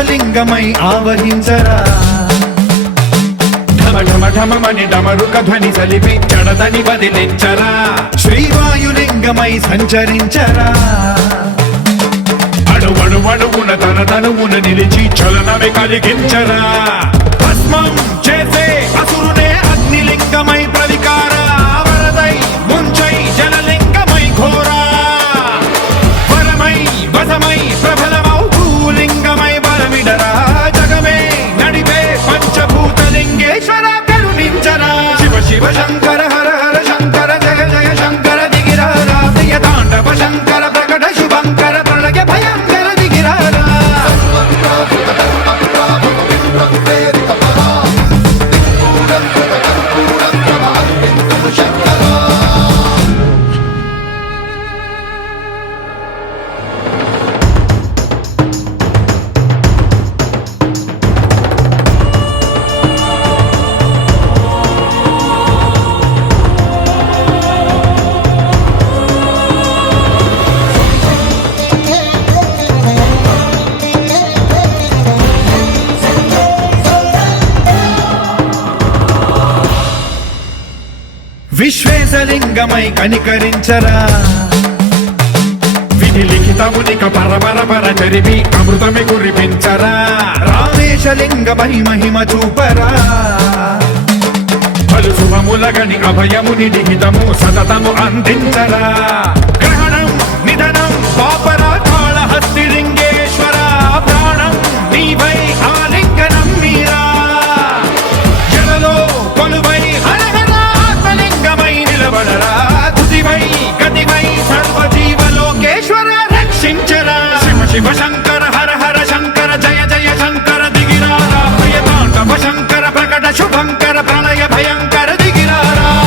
ఆకాశలింగమై ఆవహించరా ఢమఢమని డమరుక ధ్వని సలిపి జడదని బదిలించరా శ్రీవాయులింగమై సంచరించరా అణువణువున తన తనువున నిలిచి చలనమే కలిగించరా భస్మం చేసే అసురునే అగ్నిలింగమై ప్రవికార వరదై ముంచై జలలింగమై ఘోరా వరమై వసమై ప్రబలమౌ భూలింగమై బలమిడరా జగమే నడిపే పంచభూతలింగేశ్వర కరుణించరా శివ శివ శంకర హర హర శంకర జయ జయ శంకర దిగిరారా ప్రియ తాండవ శంకర ప్రకట శుభంకర ప్రళయ భయంకర దిగిరారా విశ్వేశలింగమై కనికరించరా విధి లిఖితమునిక పరపర చరివి అమృతమి కురిపించరా రామేశలింగమై మహిమ చూపరా పలు శుభములగని అభయముని నిహితము సతతము అందించరా గ్రహణం నిధనం పాప